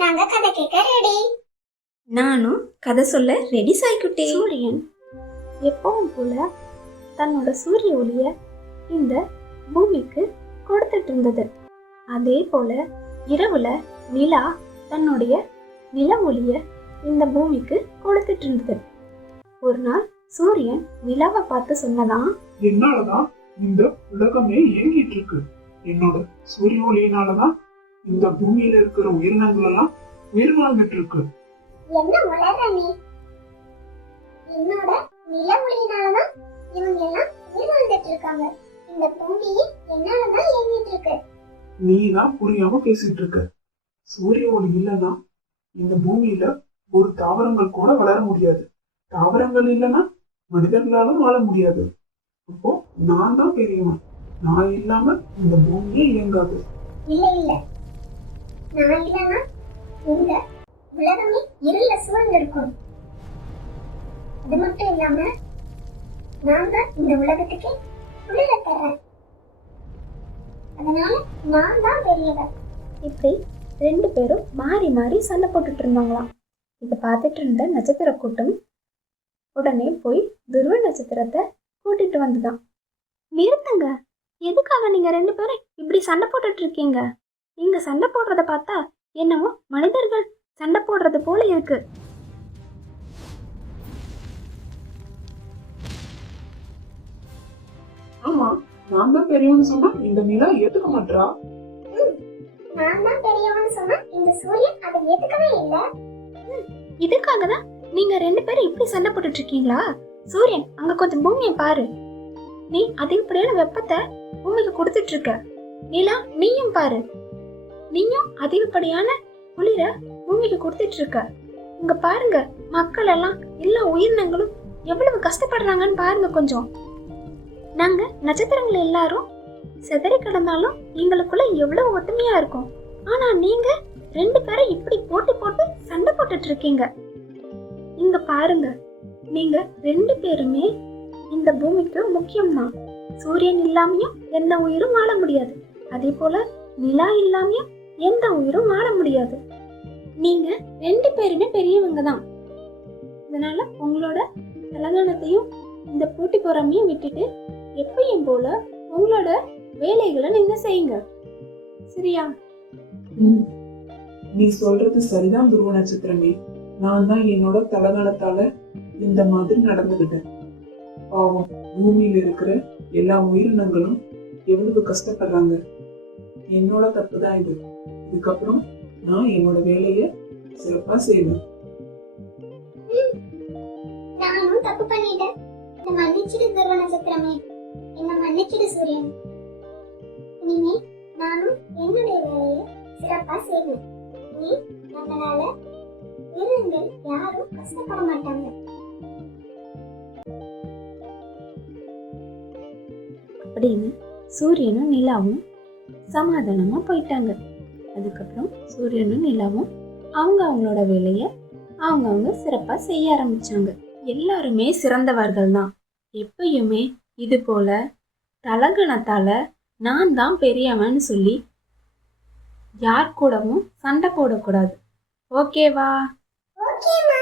நாங்க கதை கேட்க ரெடி நானும் கதை சொல்ல ரெடி சாய்க்குட்டி சூரியன் எப்பவும் போல தன்னோட சூரிய ஒளிய இந்த பூமிக்கு கொடுத்துட்டு இருந்தது. அதே போல இரவுல நிலா தன்னுடைய நில ஒளிய இந்த பூமிக்கு கொடுத்துட்டு இருந்தது. ஒரு நாள் சூரியன் நிலாவை பார்த்து சொன்னதான் என்னாலதான் இந்த உலகமே இயங்கிட்டு இருக்கு. என்னோட சூரிய ஒளியினாலதான் இந்த பூமியில இருக்கிற உயிரினங்கள் எல்லாம் உயிர் வாழ்ந்துட்டு இருக்கு என்ன உளற நீ என்னோட நில ஒளியினாலதான் இவங்க எல்லாம் உயிர் வாழ்ந்துட்டு இருக்காங்க இந்த பூமியே என்னாலதான் இயங்கிட்டு இருக்கு நீ தான் புரியாம பேசிட்டு இருக்க சூரிய ஒளி இல்லைன்னா இந்த பூமியில ஒரு தாவரங்கள் கூட வளர முடியாது. தாவரங்கள் இல்லைன்னா மனிதர்களாலும் வாழ முடியாது. அப்போ நான் தான் பெரியவன். நான் இல்லாம இந்த பூமியே இயங்காது. இல்ல இல்ல. நான் இல்லைன்னா இந்த உலகமே இருள சூழ்ந்திருக்கும். அது மட்டும் இல்லாம நான் தான் இந்த உலகத்துக்கு குளிர தர்றேன். அதனால நான் தான் பெரியவர் இப்படி ரெண்டு பேரும் மாறி மாறி சண்டை போட்டுட்டு இருந்தாங்களாம். இதை பார்த்துட்டு இருந்த நட்சத்திர கூட்டம் உடனே போய் துருவ நட்சத்திரத்தை கூட்டிட்டு வந்துதான். நிறுத்துங்க. எதுக்காக நீங்க ரெண்டு பேரும் இப்படி சண்டை போட்டுட்டு இருக்கீங்க? நீங்க சண்டை போடுறத பார்த்தா என்னவோ மனிதர்கள் சண்டை போடுறது போல இருக்கு. ஆமா நான் தான் பெரியவன் சொன்னா இந்த நிலா ஏத்துக்க மாட்டா நான் தான் பெரியவன் சொன்னா இந்த சூரியன் அதை ஏத்துக்கவே இல்ல. இதுக்காக தான் நீங்க ரெண்டு பேரும் இப்படி சண்டை போட்டுட்டு இருக்கீங்களா? சூரியன் அங்க கொஞ்சம் பூமியை பாரு. நீ அதிகப்படியான வெப்பத்தை பூமிக்கு கொடுத்துட்டு இருக்க. நிலா நீயும் பாரு. நீயும் அதிகப்படியான குளிர பூமிக்கு கொடுத்துட்டு இருக்க இங்க பாருங்க மக்கள் எல்லாம் எல்லா உயிரினங்களும் எவ்வளவு கஷ்டப்படுறாங்கன்னு பாருங்க கொஞ்சம். நாங்க நட்சத்திரங்கள் எல்லாரும் சிதறி கிடந்தாலும் எங்களுக்குள்ள எவ்வளவு ஒத்துமையா இருக்கும். ஆனா நீங்க ரெண்டு பேரும் இப்படி போட்டி போட்டு சண்டை போட்டுட்டு இருக்கீங்க. இங்க பாருங்க நீங்க ரெண்டு பேருமே இந்த பூமிக்கு முக்கியம்தான் சூரியன் இல்லாமையும் எந்த உயிரும் வாழ முடியாது. அதே போல நிலா இல்லாமையும் எந்த உயிரும் வாழ முடியாது. நீங்க ரெண்டு பேருமே பெரியவங்க தான். அதனால உங்களோட தலகணத்தையும் இந்த போட்டி பொறாமையும் விட்டுட்டு எப்பயும் போல உங்களோட வேலைகளை நீங்க செய்யுங்க. சரியா? ம். நீ சொல்றது சரிதான் துருவ நட்சத்திரமே. நான் தான் என்னோட தலகாலத்தால இந்த மாதிரி நடந்துகிட்டேன். பாவம் பூமியில இருக்கிற எல்லா உயிரினங்களும் எவ்வளவு கஷ்டப்படுறாங்க. என்னோட தப்பு தான் இது. இதுக்கப்புறம் நான் என்னோட வேலைய சிறப்பா செய்வேன். நானும் தப்பு பண்ணிட்டேன். என்ன மன்னிச்சிடு துருவ நட்சத்திரமே. என்ன மன்னிச்சிடு சூரியன். இனிமே நானும் என்னுடைய வேலையை சிறப்பா செய்வேன். நீ அதனால உயிரினங்கள் யாரும் கஷ்டப்பட மாட்டாங்க. அப்படின்னு சூரியனும் நிலாவும் சமாதானமா போயிட்டாங்க. அதுக்கப்புறம் சூரியனும் நிலாவும் அவங்க அவங்களோட வேலையை அவங்க அவங்க சிறப்பாக செய்ய ஆரம்பிச்சாங்க. எல்லாருமே சிறந்தவர்கள் தான். எப்பயுமே இது போல தலகணத்தால நான் தான் பெரியவன் சொல்லி யார் கூடவும் சண்டை போடக்கூடாது. ஓகேவா? ஓகேமா